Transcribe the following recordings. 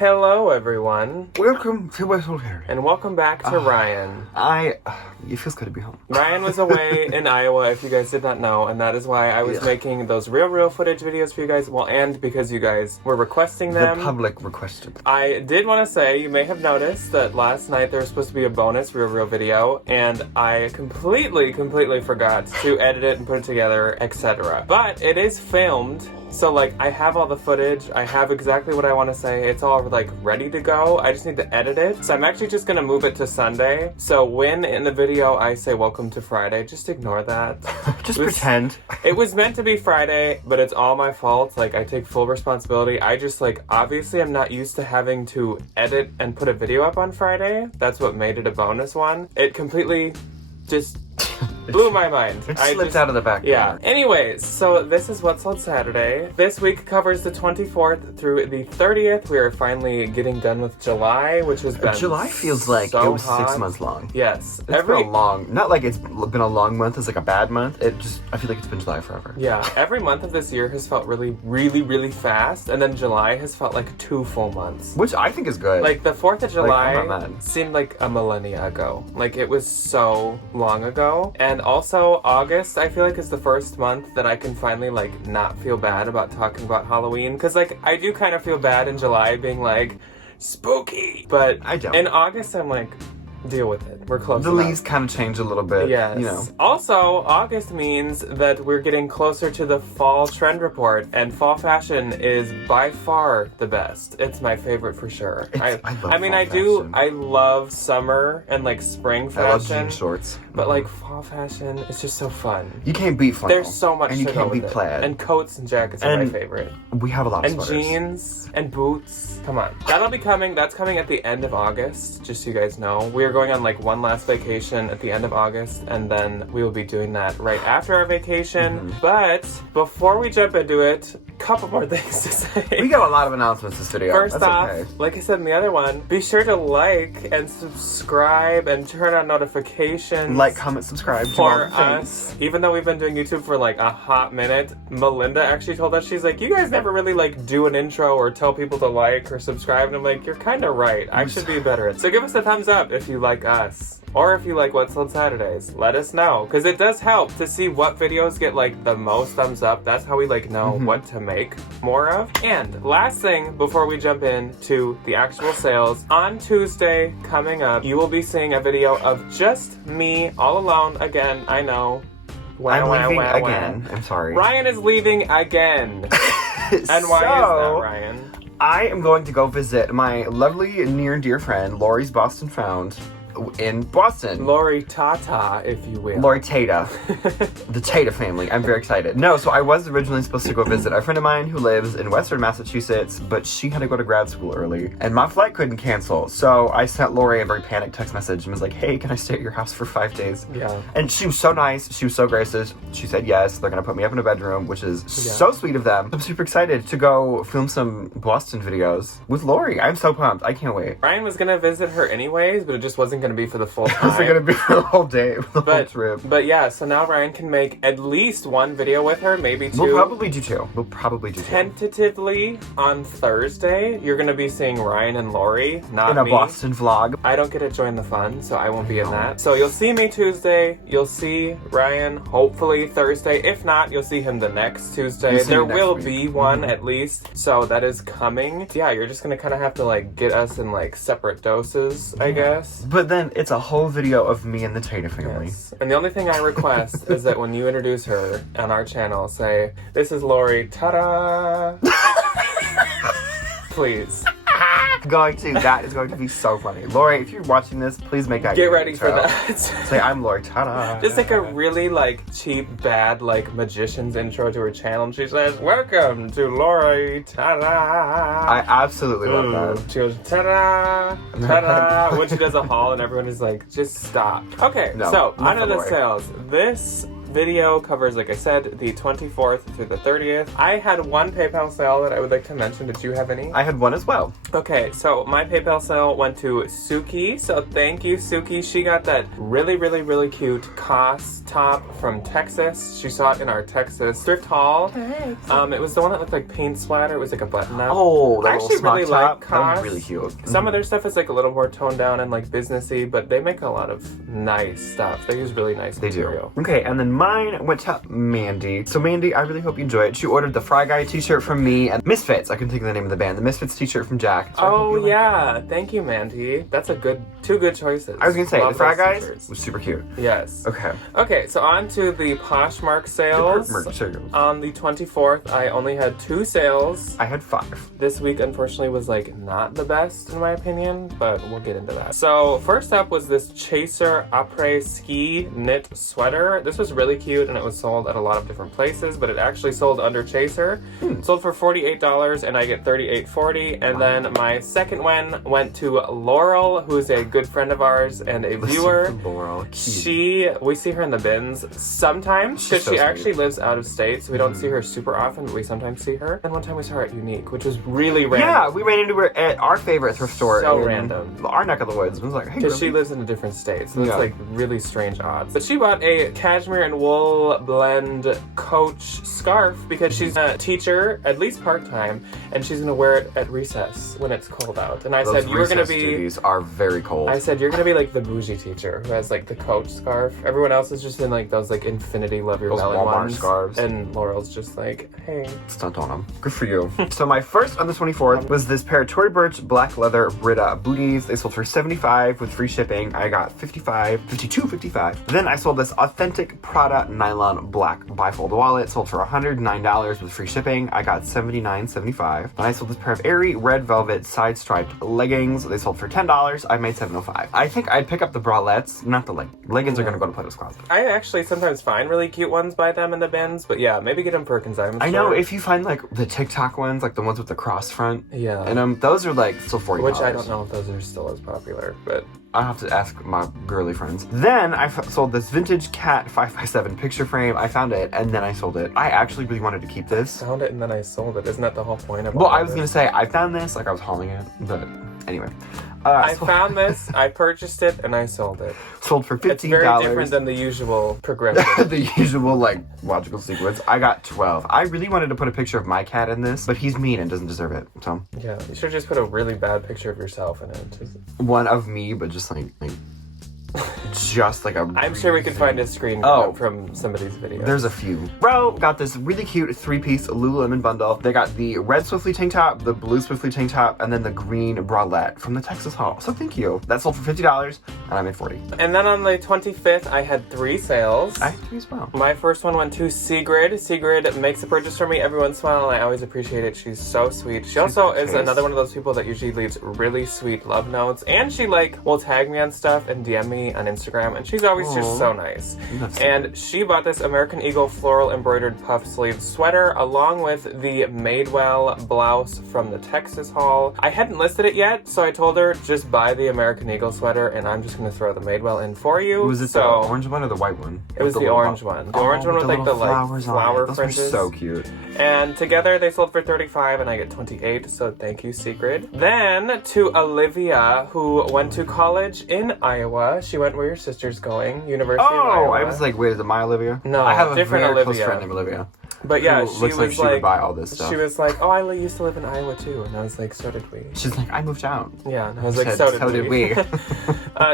Hello, everyone. Welcome to West Lakeville. And welcome back to Ryan. It feels good to be home. Ryan was away in Iowa, if you guys did not know, and that is why I was making those real footage videos for you guys. Well, and because you guys were requesting them. The public requested. I did want to say, you may have noticed that last night there was supposed to be a bonus real video, and I completely forgot to edit it and put it together, etc. But it is filmed. So, like, I have all the footage, I have exactly what I want to say, it's all, like, ready to go, I just need to edit it. So I'm actually just gonna move it to Sunday. So when in the video I say welcome to Friday, just ignore that. Pretend. It was meant to be Friday, but it's all my fault. Like, I take full responsibility. I just, like, obviously I'm not used to having to edit and put a video up on Friday. That's what made it a bonus one. It completely just blew my mind. It slipped out of the back. Yeah. Anyways, so this is What's Sold Saturday. This week covers the 24th through the 30th. We are finally getting done with July, which has been July feels like so it was hot. 6 months long. Yes. It's been a long, not like it's been a long month, it's like a bad month. I feel like it's been July forever. Yeah. Every month of this year has felt really fast, and then July has felt like 2 full months. Which I think is good. Like, the 4th of July I'm not mad. seemed like a millennia ago. Like, it was so long ago. And also, August, I feel like, is the first month that I can finally, like, not feel bad about talking about Halloween. Because, like, I do kind of feel bad in July being like, spooky. But I don't. In August, I'm like, deal with it. We're close The enough. leaves kind of change a little bit. Yes. You know. Also, August means that we're getting closer to the fall trend report, and fall fashion is by far the best. It's my favorite for sure. I love fall fashion. I love summer and like spring fashion. I love jean shorts. But like fall fashion is just so fun. You can't beat flannel. There's so much and to you go can't with beat it. plaid. And coats and jackets are my favorite. We have a lot of And sweaters. jeans and boots. Come on. That'll be coming. That's coming at the end of August, just so you guys know. We are going on like one last vacation at the end of August, and then we will be doing that right after our vacation. But before we jump into it, a couple more things to say. We got a lot of announcements this video. First That's off, okay. like I said in the other one, be sure to like and subscribe and turn on notifications. Like, comment, subscribe. do all For the things. us, even though we've been doing YouTube for like a hot minute, Melinda actually told us, she's like, you guys never really like do an intro or tell people to like or subscribe, and I'm like, you're kind of right. I should be better at it. So give us a thumbs up if you like us. Or if you like What's Sold Saturdays, let us know. Because it does help to see what videos get like the most thumbs up. That's how we like know what to make more of. And last thing before we jump into the actual sales, on Tuesday coming up, you will be seeing a video of just me all alone again. I know. I'm leaving again. I'm sorry. Ryan is leaving again. And why is that, Ryan? I am going to go visit my lovely near and dear friend, Lori's Boston Found, in Boston. Lori Tata, if you will. Lori Tata. The Tata family. I'm very excited. No, so I was originally supposed to go visit a friend of mine who lives in Western Massachusetts, but she had to go to grad school early, and my flight couldn't cancel. So I sent Lori a very panicked text message and was like, hey, can I stay at your house for 5 days? Yeah. And she was so nice. She was so gracious. She said yes. They're going to put me up in a bedroom, which is so sweet of them. I'm super excited to go film some Boston videos with Lori. I'm so pumped. I can't wait. Ryan was gonna visit her anyways, but it just wasn't gonna be for the full time. It's going to be for the whole day, the whole trip. But yeah, so now Ryan can make at least one video with her, maybe 2. We'll probably do 2. Tentatively on Thursday, you're gonna be seeing Ryan and Lori, not in a me. Boston vlog. I don't get to join the fun, so I won't be in that. So you'll see me Tuesday, you'll see Ryan hopefully Thursday. If not, you'll see him the next Tuesday. There will be one at least, so that is coming. Yeah, you're just gonna kind of have to like get us in like separate doses, I guess. But then it's a whole video of me and the Tata family. Yes. And the only thing I request is that when you introduce her on our channel, say, this is Lori, ta-da! Please. That is going to be so funny. Lori, if you're watching this, please make that Get your ready for intro. that. Say, I'm Lori, ta-da. Just like a really like cheap, bad like magician's intro to her channel, and she says, welcome to Lori, ta-da! I absolutely love that. She goes, ta-da, ta-da, when she does a haul and everyone is like, just stop. Okay, No, so not on to for the Lori. sales. This video covers, like I said, the 24th through the 30th. I had one PayPal sale that I would like to mention. Did you have any? I had one as well. Okay, so my PayPal sale went to Suki. So thank you, Suki. She got that really, really, really cute COS top from Texas. She saw it in our Texas thrift haul. It was the one that looked like paint splatter. It was like a button up. Oh, I actually really like That COS. was really cute. Some of their stuff is like a little more toned down and like businessy, but they make a lot of nice stuff. They use really nice material. Okay, and then mine went to Mandy. So Mandy, I really hope you enjoy it. She ordered the Fry Guy t-shirt from me and Misfits. I couldn't think of the name of the band. The Misfits t-shirt from Jack. So Oh yeah, thank you, Mandy. That's two good choices. I was gonna say, Love the Fry those Guys t-shirts. was super cute. Yes. Okay. Okay, so on to the Poshmark sales. On the 24th, I only had 2 sales. I had 5. This week, unfortunately, was like not the best in my opinion, but we'll get into that. So first up was this Chaser Après Ski knit sweater. This was really cute and it was sold at a lot of different places, but it actually sold under Chaser. It sold for $48 and I get $38.40. And then my second one went to Laurel, who's a good friend of ours and a viewer. Laurel, cute. We see her in the bins sometimes because so she sweet. actually lives out of state, so we don't see her super often, but we sometimes see her. And one time we saw her at Unique, which was really random. Yeah, we ran into her at our favorite thrift store. So in random. Our neck of the woods. I was like, hey, Because she really? lives in a different state, so it's Yeah. like really strange odds. But she bought a cashmere and wool blend Coach scarf because she's a teacher, at least part-time, and she's gonna wear it at recess when it's cold out. And I Those said, you were gonna recess be... duties are very cold. I said, you're gonna be like the bougie teacher who has like the Coach scarf. Everyone else is just in like those like Infinity Love Your Those Belly Walmart ones. scarves. And Laurel's just like, hey. Stunt on them. Good for you. So my first on the 24th was this pair of Tory Burch black leather Brita booties. They sold for $75 with free shipping. I got $52.55. Then I sold this authentic Prada nylon black bifold wallet. Sold for $109 with free shipping. I got $79.75. Then I sold this pair of airy red velvet side striped leggings. They sold for $10. I made $7.05. I think I'd pick up the bralettes, not the leggings are gonna go to Plato's Closet. I actually sometimes find really cute ones by them in the bins, but yeah, maybe get them for consignment. I know if you find like the TikTok ones, like the ones with the cross front, Yeah. and those are like still $40. Which I don't know if those are still as popular, but I'll have to ask my girly friends. Then I sold this vintage cat 5x7 picture frame. I found it and then I sold it. I actually really wanted to keep this. found it and then I sold it. Isn't that the whole point of Well, all I of was it? gonna say I found this, like I was hauling it, but anyway. I found this, I purchased it, and I sold it. Sold for $15. It's very different than the usual progression. The usual like logical sequence. I got 12. I really wanted to put a picture of my cat in this, but he's mean and doesn't deserve it. So Yeah, you should just put a really bad picture of yourself in it. one of me, but just like just like a. I'm sure we could find a screen grab from somebody's video. There's a few. Bro got this really cute 3-piece Lululemon bundle. They got the red Swiftly tank top, the blue Swiftly tank top, and then the green bralette from the Texas haul. So thank you. That sold for $50, and I made $40. And then on the 25th, I had 3 sales. I had 3 as well. My first one went to Sigrid. Sigrid makes a purchase for me every once in a while, and I always appreciate it. She's so sweet. She also is another one of those people that usually leaves really sweet love notes, and she like will tag me on stuff and DM me on Instagram, and she's always just so nice. And she bought this American Eagle floral embroidered puff sleeve sweater along with the Madewell blouse from the Texas haul. I hadn't listed it yet, so I told her just buy the American Eagle sweater, and I'm just gonna throw the Madewell in for you. Was it the orange one or the white one? It was the orange one. The orange one with like the flowers on flower it. Those fringes. were so cute. And together they sold for $35 and I get $28, so thank you, Sigrid. Then to Olivia, who went to college in Iowa. She went where your sister's going, University of Iowa. Oh, I was like, wait, is it my Olivia? No, I have a different very close Olivia. friend named Olivia. But yeah, who she looks was like she would buy all this stuff. She was like, oh, I used to live in Iowa too. And I was like, so did we. She's like, I moved out. Yeah, and I was like, Said, so did we.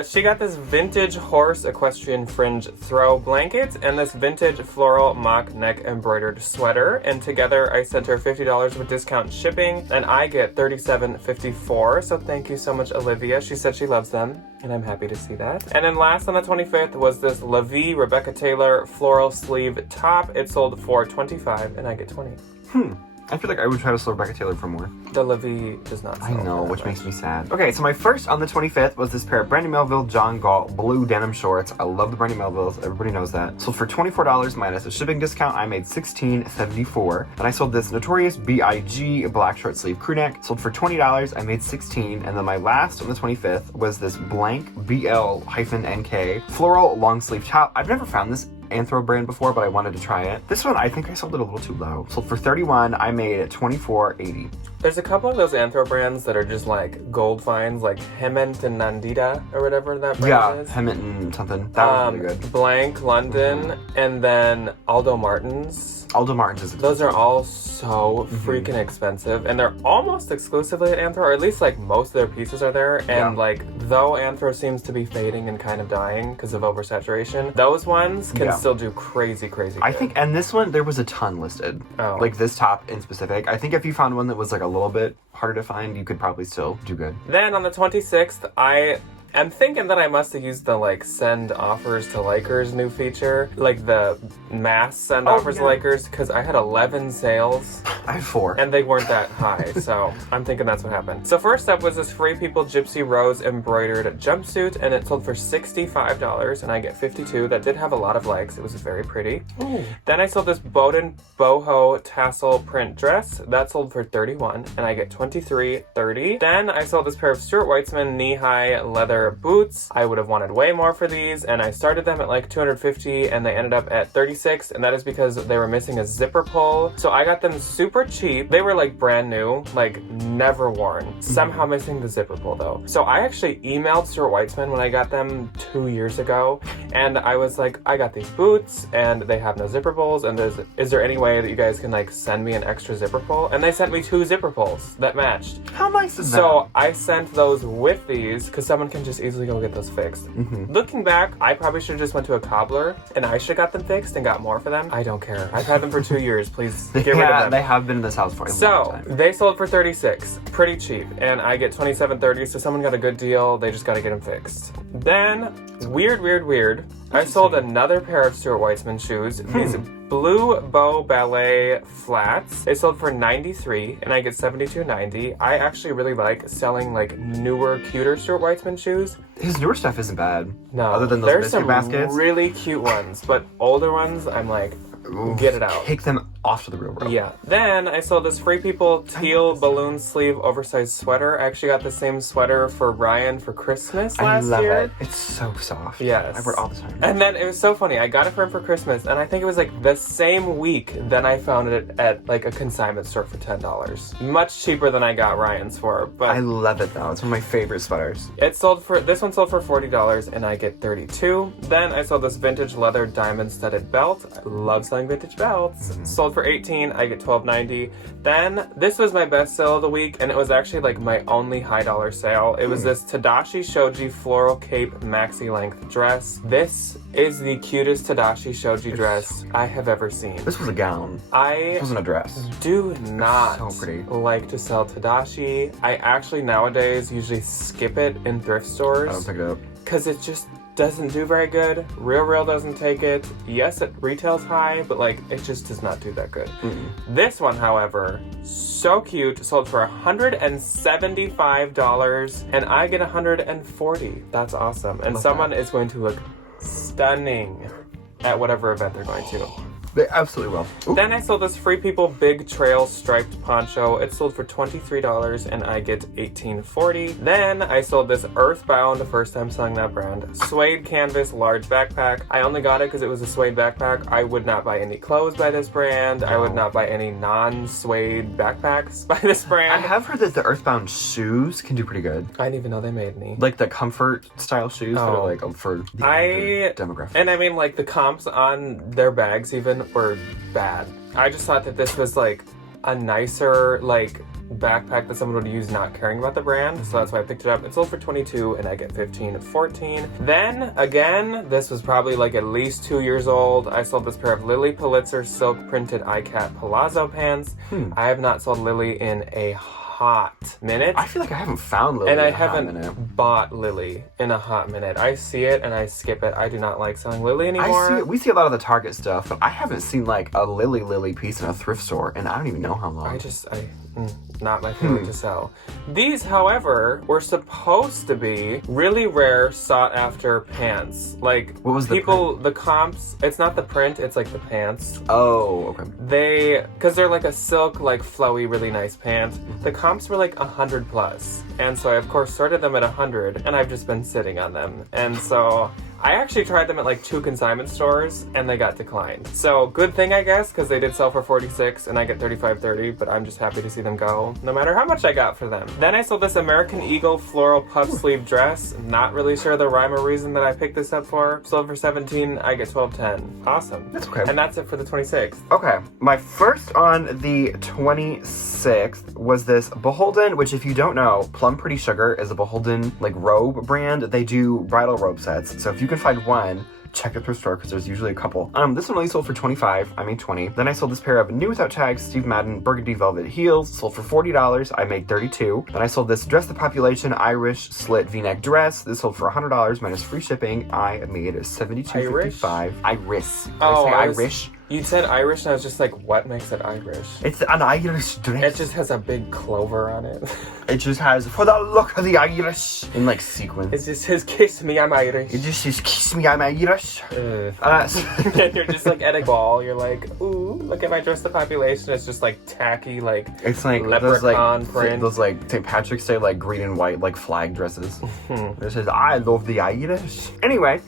She got this vintage horse equestrian fringe throw blanket and this vintage floral mock neck embroidered sweater. And together I sent her $50 with discount shipping and I get $37.54. So thank you so much, Olivia. She said she loves them and I'm happy to see that. And then last on the 25th was this La Vie Rebecca Taylor floral sleeve top. It sold for $25 and I get $20. I feel like I would try to sell Rebecca Taylor for more. The La Vie does not sell. I know, for that which much. makes me sad. Okay, so my first on the 25th was this pair of Brandy Melville John Galt blue denim shorts. I love the Brandy Melvilles. Everybody knows that. Sold for $24 minus a shipping discount. I made $16.74. And I sold this Notorious B.I.G. black short sleeve crew neck. Sold for $20. I made $16. And then my last on the 25th was this blank BL-NK floral long sleeve top. I've never found this Anthro brand before, but I wanted to try it. This one, I think I sold it a little too low. Sold for $31. I made it $24.80. There's a couple of those Anthro brands that are just like gold finds, like Hement and Nandita or whatever that brand is. Hement and something. That was really good. Blank, London, and then Aldo Martins. Aldo Martins is expensive. Those are all so freaking expensive, and they're almost exclusively at Anthro, or at least like most of their pieces are there. And like, though Anthro seems to be fading and kind of dying because of oversaturation, those ones can still do crazy I think, and this one, there was a ton listed. Oh. Like this top in specific. I think if you found one that was like a little bit harder to find, you could probably still do good. Then on the 26th, I'm thinking that I must have used the like send offers to likers new feature, like the mass send offers to likers, because I had 11 sales. I had 4. And they weren't that high, so I'm thinking that's what happened. So first up was this Free People Gypsy Rose embroidered jumpsuit, and it sold for $65, and I get 52. That did have a lot of likes. It was very pretty. Ooh. Then I sold this Bowden boho tassel print dress. That sold for $31, and I get 23.30. Then I sold this pair of Stuart Weitzman knee-high leather boots. I would have wanted way more for these, and I started them at like $250, and they ended up at $36, and that is because they were missing a zipper pull. So I got them super cheap. They were like brand new, like never worn. Somehow missing the zipper pull though. So I actually emailed Stuart Weitzman when I got them 2 years ago, and I was like, I got these boots, and they have no zipper pulls, and is there any way that you guys can like send me an extra zipper pull? And they sent me 2 zipper pulls that matched. How nice is that? So I sent those with these, because someone can just easily go get those fixed. Looking back, I probably should have just went to a cobbler, and I should have got them fixed and got more for them. I don't care. I've had them for 2 years. Please get rid of them. They have been in this house for a long time. So they sold for $36, pretty cheap, and I get $27.30. So someone got a good deal. They just got to get them fixed. Then weird. I sold another pair of Stuart Weitzman shoes. These blue bow ballet flats. They sold for $93, and I get $72.90. I actually really like selling like newer, cuter Stuart Weitzman shoes. His newer stuff isn't bad. No, other than those there's biscuit some baskets. really cute ones, but older ones, I'm like, get it out. Take them off to the real world. Yeah. Then I sold this Free People teal balloon sleeve oversized sweater. I actually got the same sweater for Ryan for Christmas last year. I love it. It's so soft. Yes. I wear it all the time. And then it was so funny. I got it for him for Christmas, and I think it was like the same week then I found it at like a consignment store for $10. Much cheaper than I got Ryan's for, but I love it though. It's one of my favorite sweaters. this one sold for $40, and I get $32. Then I sold this vintage leather diamond studded belt. I love selling vintage belts. Sold for $18, I get $12.90. Then this was my best sale of the week, and it was actually like my only high dollar sale. It was this Tadashi Shoji floral cape maxi length dress. This is the cutest Tadashi Shoji dress I have ever seen. This was a gown. This wasn't a dress. Do not So pretty. like to sell Tadashi. I actually nowadays usually skip it in thrift stores. I don't pick it up. Because it just doesn't do very good. Real doesn't take it. Yes, it retails high, but like it just does not do that good. This one, however, so cute, sold for $175, and I get $140. That's awesome. And someone is going to look stunning at whatever event they're going to. They absolutely will. Ooh. Then I sold this Free People Big Trail striped poncho. It sold for $23, and I get $18.40. Then I sold this Earthbound, first time selling that brand, suede canvas large backpack. I only got it because it was a suede backpack. I would not buy any clothes by this brand. I would not buy any non-suede backpacks by this brand. I have heard that the Earthbound shoes can do pretty good. I didn't even know they made any. Like the comfort style shoes that are like for the older demographic. And I mean, like the comps on their bags even were bad. I just thought that this was like a nicer like backpack that someone would use not caring about the brand, so that's why I picked it up. It sold for $22, and I get $15.14. Then again, this was probably like at least 2 years old. I sold this pair of Lily Pulitzer silk printed iCat palazzo pants. I have not sold Lily in a hot minute. I feel like I haven't found Lily and I in a hot minute. haven't bought Lily in a hot minute. I see it and I skip it. I do not like selling Lily anymore. I see it. We see a lot of the Target stuff, but I haven't seen like a Lily piece in a thrift store, and I don't even know how long. Not my favorite to sell. These, however, were supposed to be really rare, sought-after pants. Like, what was the comps, it's not the print, it's like the pants. Oh, okay. Because they're like a silk, like flowy, really nice pant. The comps were like 100 plus. And so I, of course, sorted them at 100, and I've just been sitting on them. And so I actually tried them at like 2 consignment stores and they got declined. So good thing, I guess, because they did sell for $46 and I get $35.30, but I'm just happy to see them go, no matter how much I got for them. Then I sold this American Eagle floral puff sleeve dress. Not really sure the rhyme or reason that I picked this up for. Sold for $17, I get $12.10. Awesome. That's okay. And that's it for the 26th. Okay, my first on the 26th was this Beholden, which if you don't know, Plum Pretty Sugar is a Beholden like robe brand. They do bridal robe sets. So if you can find one, check it through store because there's usually a couple. This one only sold for $25. I made $20. Then I sold this pair of new without tags Steve Madden burgundy velvet heels. Sold for $40. I made $32. Then I sold this Dress the Population Irish slit V-neck dress. This sold for $100 minus free shipping. I made $72.55. Iris. Oh, Irish. You said Irish, and I was just like, what makes it Irish? It's an Irish dress. It just has a big clover on it. It just has, for the look of the Irish, in like sequins. It just says, kiss me, I'm Irish. It just says, kiss me, I'm Irish. And you're just like at a ball, you're like, ooh, look at my Dress the Population. It's just like tacky, like it's like leprechaun print. Those like St. Patrick's Day, like green and white, like flag dresses. It says, I love the Irish. Anyway.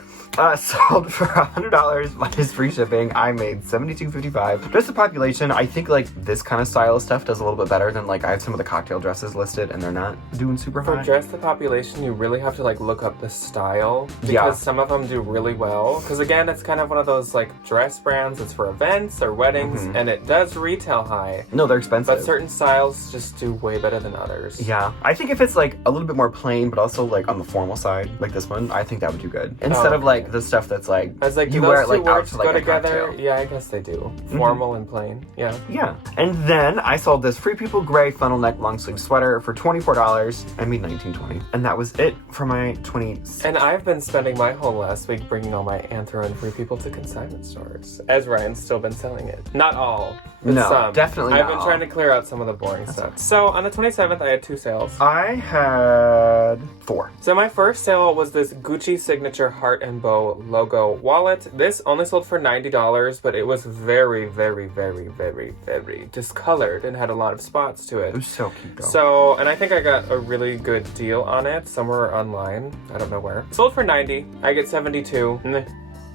Sold for $100 minus free shipping. I made $72.55. Dress the Population, I think like this kind of style of stuff does a little bit better than like I have some of the cocktail dresses listed and they're not doing super high. For Dress the Population, you really have to like look up the style because some of them do really well. Because again, it's kind of one of those like dress brands. It's for events or weddings and it does retail high. No, they're expensive. But certain styles just do way better than others. Yeah. I think if it's like a little bit more plain but also like on the formal side, like this one, I think that would do good. Instead of like the stuff that's like, I was like, you do wear those it two like out words to like go a together? cocktail. Yeah, I guess they do. Formal and plain. Yeah. Yeah. And then I sold this Free People gray funnel neck long sleeve sweater for $24. I made $19.20. And that was it for my 20. And I've been spending my whole last week bringing all my Anthro and Free People to consignment stores, as Ryan's still been selling it. Not all, but no, some. Definitely I've not been all. trying to clear out some of the boring stuff. So on the 27th, I had 2 sales. I had 4. So my first sale was this Gucci signature heart and bow logo wallet. This only sold for $90, but it was very, very, very, very, very discolored and had a lot of spots to it. It was so cute though. So, and I think I got a really good deal on it somewhere online. I don't know where. Sold for $90. I get $72.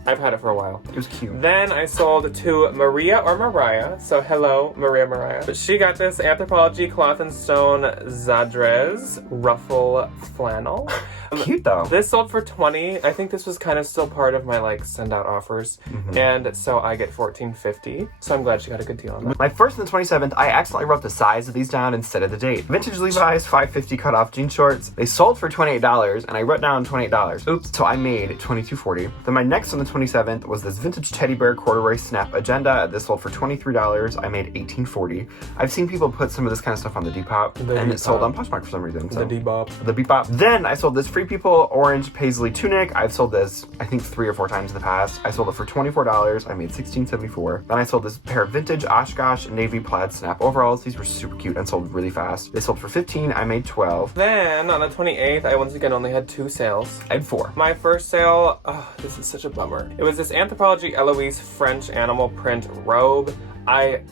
I've had it for a while. It was cute. Then I sold to Maria or Mariah. So hello, Maria Mariah. But she got this Anthropologie Cloth and Stone Zadrez ruffle flannel. Cute though. This sold for $20. I think this was kind of still part of my like send out offers. And so I get $14.50. So I'm glad she got a good deal on that. My first and the 27th, I accidentally wrote the size of these down instead of the date. Vintage Levi's 550 cut off jean shorts. They sold for $28 and I wrote down $28. Oops. So I made $22.40. Then my next on the 27th was this vintage teddy bear corduroy snap agenda. This sold for $23. I made $18.40. I've seen people put some of this kind of stuff on the Depop and it sold on Poshmark for some reason. So. The Depop. The Bebop. Then I sold this Free People orange paisley tunic. I've sold this I think 3 or 4 times in the past. I sold it for $24. I made $16.74. Then I sold this pair of vintage Oshkosh navy plaid snap overalls. These were super cute and sold really fast. They sold for $15. I made $12. Then on the 28th, I once again only had 2 sales. I had 4. My first sale, this is such a bummer. It was this Anthropologie Eloise French animal print robe.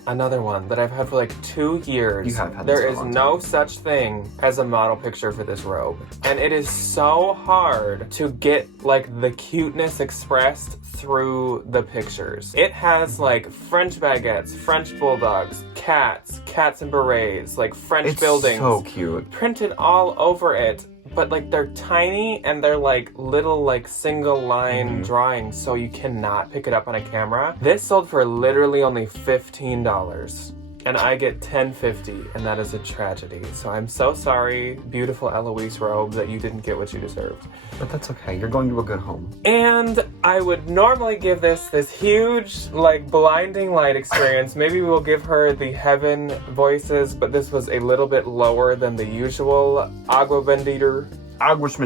Another one that I've had for like 2 years. You have had this There for a is long no such thing as a model picture for this robe. And it is so hard to get like the cuteness expressed through the pictures. It has like French baguettes, French bulldogs, cats and berets, like French buildings. It's so cute. Printed all over it. But like they're tiny and they're like little like single line drawings, so you cannot pick it up on a camera. This sold for literally only $15 and I get $10.50, and that is a tragedy. So I'm so sorry, beautiful Eloise robe, that you didn't get what you deserved. But that's okay. You're going to a good home. And I would normally give this huge, like, blinding light experience. Maybe we'll give her the heaven voices, but this was a little bit lower than the usual Agua Bendita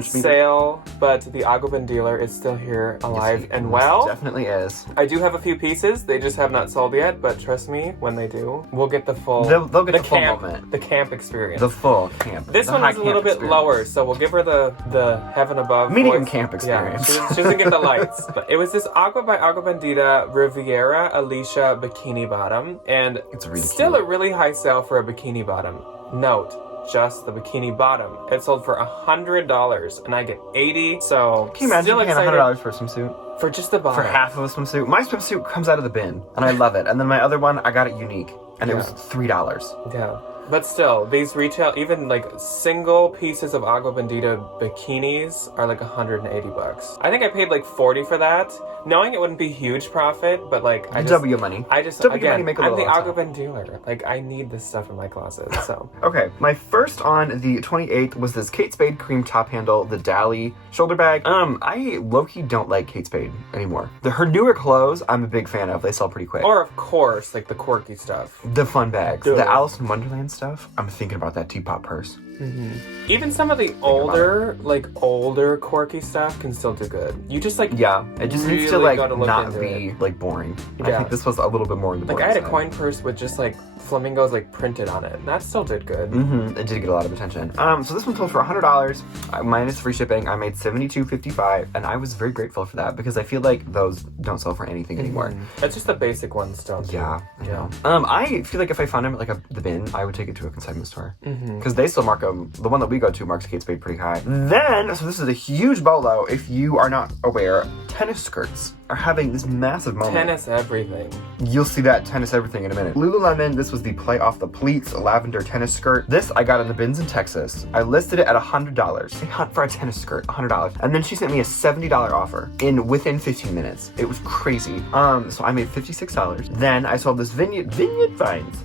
sale, but the Agua Bendita is still here, alive and well. Definitely is. I do have a few pieces. They just have not sold yet, but trust me, when they do, we'll get the full. They'll get the full camp, moment. the camp experience. The full camp. This one is a little bit lower, so we'll give her the heaven above medium voice. camp experience. Yeah, she doesn't get the lights. But it was this Agua by Agua Bendita Riviera Alicia bikini bottom, and it's really still cute. a really high sale for a bikini bottom. Note, just the bikini bottom. It sold for $100 and I get 80. So Can you imagine still paying excited $100 for a swimsuit? for just the bottom. For half of a swimsuit? My swimsuit comes out of the bin, and I love it. And then my other one, I got it unique, and it was $3. Yeah. But still, these retail, even like single pieces of Agua Bendita bikinis are like $180. I think I paid like 40 for that, knowing it wouldn't be huge profit, but like I just double your money. I just Double your again, money, make a I'm little the on Agua top. Bendita. Like I need this stuff in my closet. So Okay, my first on the 28th was this Kate Spade cream top handle, the Dally shoulder bag. I low-key don't like Kate Spade anymore. Her newer clothes, I'm a big fan of. They sell pretty quick. or of course like the quirky stuff. The fun bags. Duh. The Alice in Wonderland stuff. I'm thinking about that teapot purse. Even some of the older quirky stuff can still do good. You just like Yeah, it just needs to really like gotta look not into be it. like boring. I Yeah. think this was a little bit more in the Like boring I had a side. coin purse with just like flamingos like printed on it. And that still did good. It did get a lot of attention. So this one sold for $100 minus free shipping. I made $72.55, and I was very grateful for that because I feel like those don't sell for anything anymore. It's just the basic ones don't. Yeah, I Yeah. know. I feel like if I found them at like the bin, I would take it to a consignment store because they still mark them. The one that we go to marks Kate Spade pretty high. Then, so this is a huge bolo. If you are not aware, tennis skirts are having this massive moment. Tennis everything. You'll see that tennis everything in a minute. Lululemon, this was the play off the pleats lavender tennis skirt. This I got in the bins in Texas. I listed it at $100. For a tennis skirt, $100. And then she sent me a $70 offer within 15 minutes. It was crazy. So I made $56. Then I sold this Vineyard Vines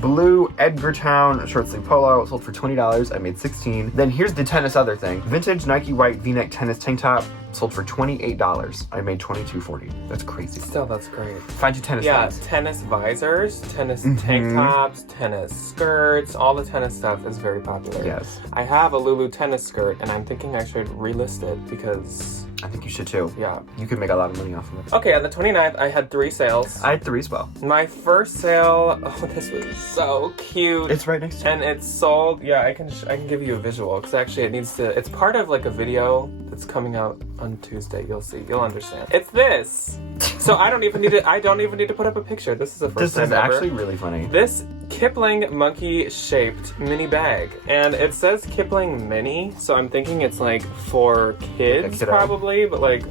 blue Edgartown short sleeve polo, sold for $20. I made $16. Then here's the tennis other thing. Vintage Nike white V-neck tennis tank top, sold for $28. I made $22.40. That's crazy. Still, that's great. Find you tennis Yeah, things. tennis visors, tennis tank tops, tennis skirts, all the tennis stuff is very popular. Yes. I have a Lulu tennis skirt, and I'm thinking I should relist it because, I think you should too. yeah. You could make a lot of money off of it. Okay, on the 29th, I had 3 sales. I had 3 as well. My first sale, oh, this was so cute. It's right next to And it's sold, yeah, I can give you a visual, because actually it's part of like a video that's coming out on Tuesday. You'll see, you'll understand. It's this. So I don't even need to put up a picture. This is the first This time is ever. actually really funny. This Kipling monkey-shaped mini bag, and it says Kipling mini, so I'm thinking it's like for kids kiddo. probably, but like,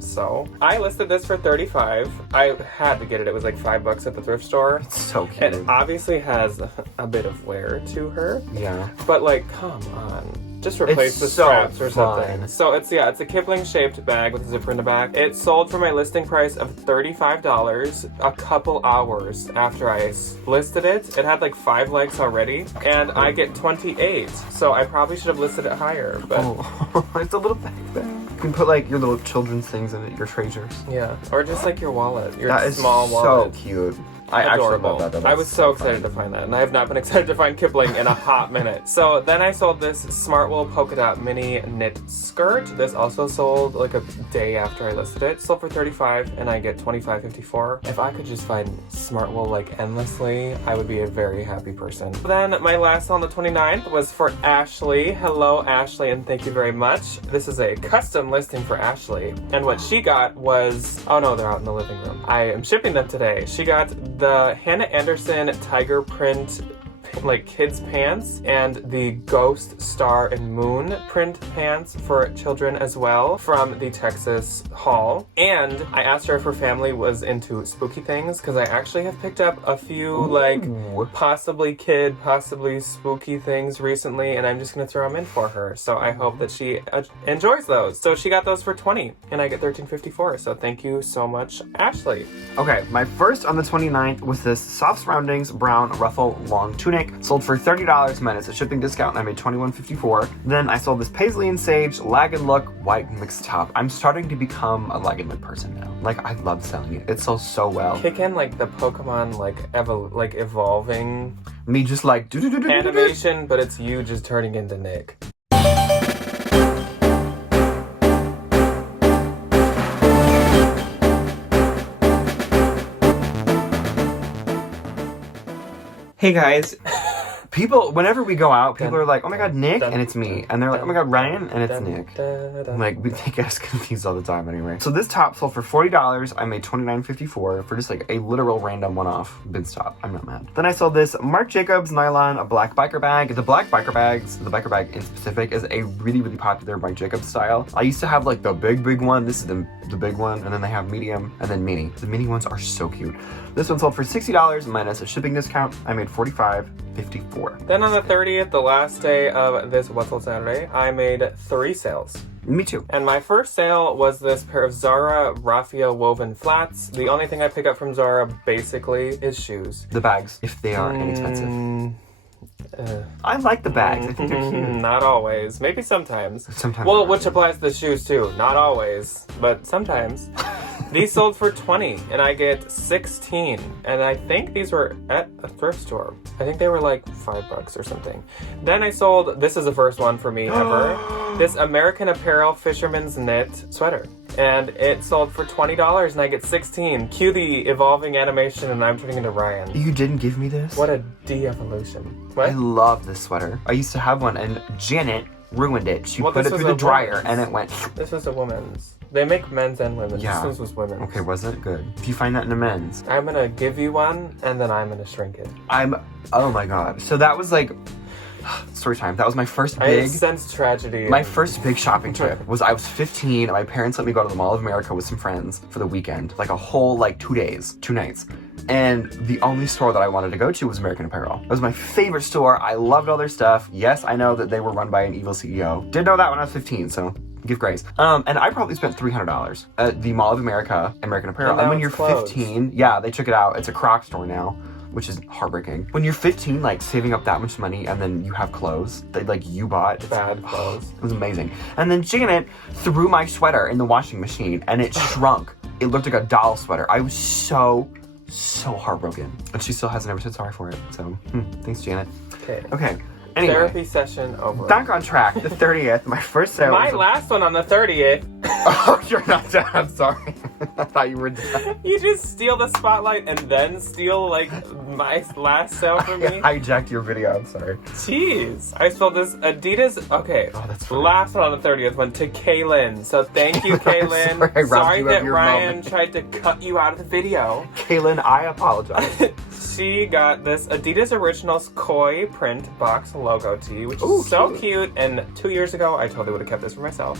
so. I listed this for $35. I had to get it. It was like $5 at the thrift store. It's so cute. It obviously has a bit of wear to her, Yeah. but like, come on. Just replace It's the so straps or fun. something. So it's a Kipling shaped bag with a zipper in the back. It sold for my listing price of $35 a couple hours after I listed it. It had like 5 likes already, and I get 28. So I probably should have listed it higher, but Oh, it's a little bag. You can put like your little children's things in it, your treasures. yeah. Or just like your wallet, your That is small wallet. so cute. I Adorable. actually love that. I was so excited to find that, and I have not been excited to find Kipling in a hot minute. So then I sold this Smartwool polka dot mini knit skirt. This also sold like a day after I listed it. Sold for $35, and I get $25.54. If I could just find Smartwool like endlessly, I would be a very happy person. Then my last on the 29th was for Ashley. Hello, Ashley, and thank you very much. This is a custom listing for Ashley, and what she got was, oh no, they're out in the living room. I am shipping them today. She got the Hannah Anderson tiger print like kids pants and the Ghost, Star, and Moon print pants for children as well from the Texas haul. And I asked her if her family was into spooky things, because I actually have picked up a few like possibly kid, possibly spooky things recently, and I'm just gonna throw them in for her. So I hope that she enjoys those. So she got those for $20, and I get $13.54. So thank you so much, Ashley. Okay, my first on the 29th was this soft surroundings brown ruffle long tunic. Sold for $30 minus a shipping discount, and I made $21.54. Then I sold this Paisley and Sage lag and look white mixed top. I'm starting to become a lag and look person now. Like, I love selling it. It sells so well. Kick in like the Pokemon like evolving Me just like do-do-do-do-do-do. animation, but it's you just turning into Nick. Hey guys, People, whenever we go out, people are like, oh my god, Nick, and it's me. And they're like, oh my god, Ryan, and it's Nick. I'm like, they get us confused all the time anyway. So this top sold for $40. I made $29.54 for just like a literal random one-off Vince top. I'm not mad. Then I sold this Marc Jacobs nylon black biker bag. The black biker bags, the biker bag in specific, is a really, really popular Marc Jacobs style. I used to have like the big one. This is the big one, and then they have medium and then mini. The mini ones are so cute. This one sold for $60 minus a shipping discount. I made $45.54. Then on the 30th, the last day of this What's Sold Saturday, I made 3 sales. Me too. And my first sale was this pair of Zara raffia woven flats. The only thing I pick up from Zara basically is shoes. The bags, if they are inexpensive. I like the bags. I think they're cute. Not always. Maybe sometimes. Sometimes. Well, which applies to the shoes too. Not always, but sometimes. These sold for $20 and I get 16. And I think these were at a thrift store. I think they were like $5 or something. Then I sold, this is the first one for me ever, this American Apparel Fisherman's Knit sweater. And it sold for $20 and I get 16. Cue the evolving animation and I'm turning into Ryan. You didn't give me this? What a de-evolution. What? I love this sweater. I used to have one and Janet ruined it. She put it through the dryer and it went... This was a woman's. They make men's and women's. Yeah. This was women's. Okay, wasn't it good? If you find that in a men's. I'm gonna give you one and then I'm gonna shrink it. Oh my god. So that was like... Story time. That was my first I sense tragedy. My first big shopping trip was I was 15 and my parents let me go to the Mall of America with some friends for the weekend. Like a whole 2 days, 2 nights. And the only store that I wanted to go to was American Apparel. It was my favorite store. I loved all their stuff. Yes, I know that they were run by an evil CEO. Didn't know that when I was 15, so give grace. And I probably spent $300 at the Mall of America, American Apparel. And when you're closed. 15, yeah, they took it out. It's a Croc store now, which is heartbreaking. When you're 15, saving up that much money and then you have clothes that you bought. Bad clothes. It was amazing. And then Janet threw my sweater in the washing machine and it shrunk. It looked like a doll sweater. I was so heartbroken. And she still hasn't ever said sorry for it. So, thanks, Janet. Okay. Anyway, therapy session over. Back on track. The 30th, my first sale. My last one on the 30th. Oh, you're not done. I'm sorry. I thought you were done. You just steal the spotlight and then steal my last sale from me. I hijacked your video. I'm sorry. Jeez. I sold this Adidas. Okay. Oh, that's funny. Last one on the 30th went to Kaylin. So thank you, Kaylin. Sorry that Ryan tried to cut you out of the video. Kaylin, I apologize. She got this Adidas Originals Koi print box logo tee, which is so cute. And 2 years ago, I totally would have kept this for myself.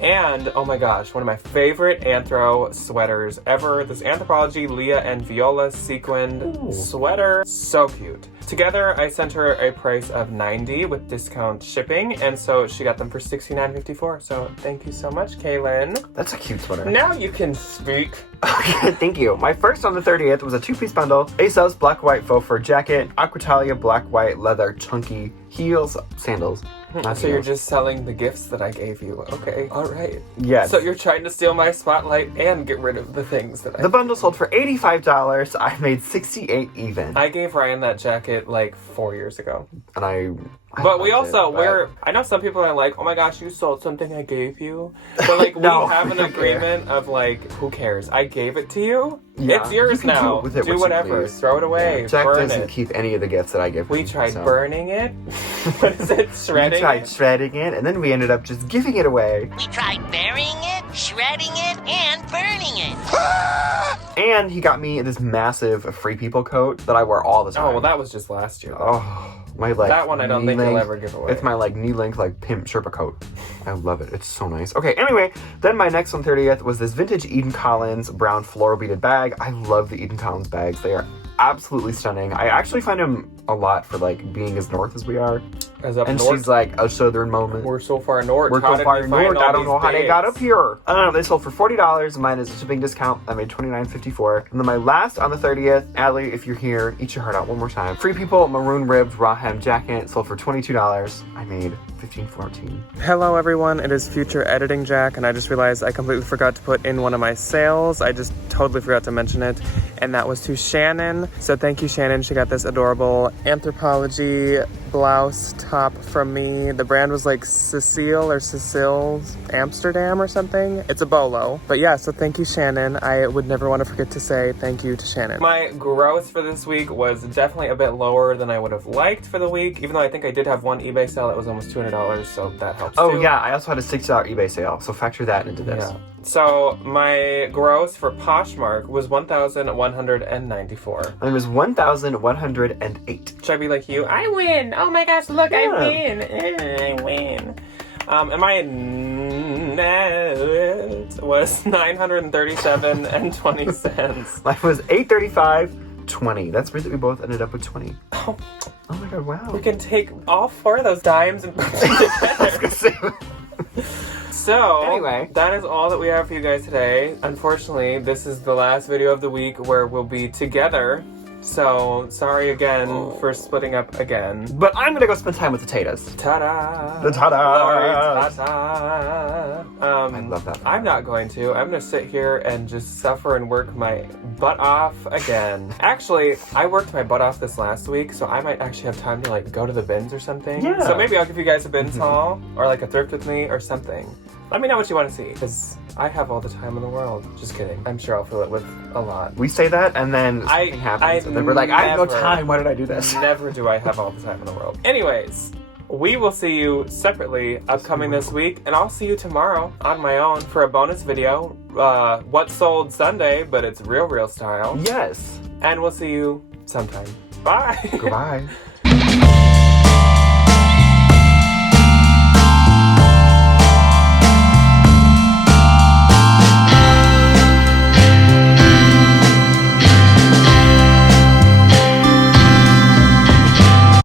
And, oh my gosh, one of my favorite Anthro sweaters ever. This Anthropologie Leah and Viola sequined sweater. So cute. Together, I sent her a price of $90 with discount shipping, and so she got them for $69.54. So thank you so much, Kaylin. That's a cute sweater. Now you can speak. Okay, thank you. My first on the 30th was a 2-piece bundle. ASOS black white faux fur jacket, Aquitalia black white leather chunky heels, sandals. So you're just selling the gifts that I gave you. Okay, all right. Yes. So you're trying to steal my spotlight and get rid of the things that The bundle sold for $85. I made $68 even. I gave Ryan that jacket 4 years ago. And But we also, I know some people are like, oh my gosh, you sold something I gave you. But No, we have an agreement of who cares? I gave it to you. Yeah, It's yours you can now. do with it Do what you whatever. please. Throw it away. Yeah. Jack burn doesn't it. keep any of the gifts that I give We him, tried so. burning it. What is it? Shredding We tried it? shredding it, and then we ended up just giving it away. We tried burying it, shredding it, and burning it. And he got me this massive Free People coat that I wear all the time. Oh, well, that was just last year. Oh, my that one I don't think he'll ever give away. It's my knee-length pimp Sherpa coat. I love it. It's so nice. Okay, anyway, then my next on 30th was this vintage Eden Collins brown floral beaded bag. I love the Eden Collins bags. They are absolutely stunning. I actually find them a lot for being as north as we are. As up And north. she's like a southern moment. We're so far north. We're How so did far we find north. all I don't these know how they got babes? up here. I don't know. They sold for $40 minus a shipping discount. I made $29.54. And then my last on the 30th, Allie, if you're here, eat your heart out one more time. Free People maroon ribbed raw hem jacket sold for $22. I made $15.14. Hello everyone, it is Future Editing Jack, and I just realized I completely forgot to put in one of my sales. I just totally forgot to mention it, and that was to Shannon. So thank you, Shannon. She got this adorable Anthropology blouse top from me. The brand was like Cecile's Amsterdam or something. It's a bolo. But yeah, so thank you, Shannon. I would never want to forget to say thank you to Shannon. My gross for this week was definitely a bit lower than I would have liked for the week, even though I think I did have one eBay sale that was almost $200, so that helps too. Oh yeah, I also had a $6 eBay sale, so factor that into this. Yeah. So my gross for Poshmark was $1,194. Mine was 1,108. Should I be like you? I win! Oh my gosh, look, I win! I win. And my net was $937.20. Mine was $835.20. That's weird that we both ended up with 20. Oh my god, wow. We can take all 4 of those dimes and put them together. So, anyway, that is all that we have for you guys today. Unfortunately, this is the last video of the week where we'll be together. So, sorry again for splitting up again. But I'm gonna go spend time with the Tatas. Ta-da! The Tatas! Ta-ta! I love that. I'm not going to. I'm gonna sit here and just suffer and work my butt off again. Actually, I worked my butt off this last week, so I might actually have time to like go to the bins or something. Yeah. So maybe I'll give you guys a bins haul or like a thrift with me or something. Let me know what you want to see, because I have all the time in the world. Just kidding. I'm sure I'll fill it with a lot. We say that, and then something happens, and then we're like, I have no time, why did I do this? Never do I have all the time in the world. Anyways, we will see you separately upcoming this week, and I'll see you tomorrow on my own for a bonus video. What sold Sunday, but it's real style. Yes. And we'll see you sometime. Bye. Goodbye.